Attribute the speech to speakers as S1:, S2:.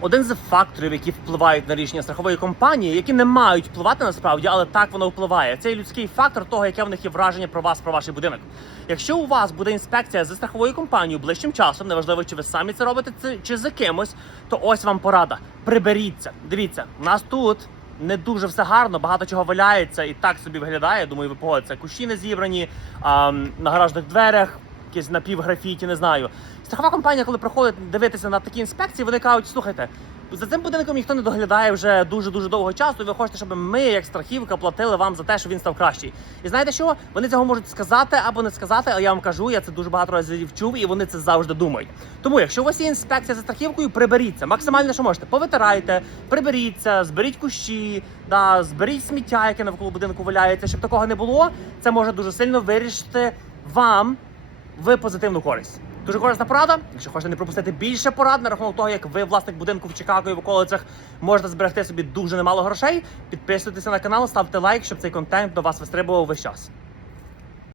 S1: Один з факторів, які впливають на рішення страхової компанії, які не мають впливати насправді, але так воно впливає. Це людський фактор того, яке в них є враження про вас, про ваш будинок. Якщо у вас буде інспекція зі страховою компанією ближчим часом, неважливо, чи ви самі це робите, чи за кимось, то ось вам порада. Приберіться. Дивіться, у нас тут. Не дуже все гарно, багато чого валяється і так собі виглядає. Думаю, ви погодите. Кущі не зібрані а, на гаражних дверях, якісь напівграфіті, не знаю. Страхова компанія, коли приходить дивитися на такі інспекції, вони кажуть, слухайте, за цим будинком ніхто не доглядає вже дуже дуже довго часу. І ви хочете, щоб ми, як страхівка, платили вам за те, що він став кращий. І знаєте що? Вони цього можуть сказати або не сказати, але я вам кажу, я це дуже багато разів чув, і вони це завжди думають. Тому, якщо у вас є інспекція за страхівкою, приберіться максимально, що можете. Повитирайте, приберіться, зберіть кущі, да, зберіть сміття, яке навколо будинку валяється, щоб такого не було. Це може дуже сильно вирішити вам в позитивну користь. Дуже корисна порада. Якщо хочете не пропустити більше порад на рахунок того, як ви власник будинку в Чикаго і в околицях можете зберегти собі дуже немало грошей. Підписуйтеся на канал, ставте лайк, щоб цей контент до вас вистрибував весь час.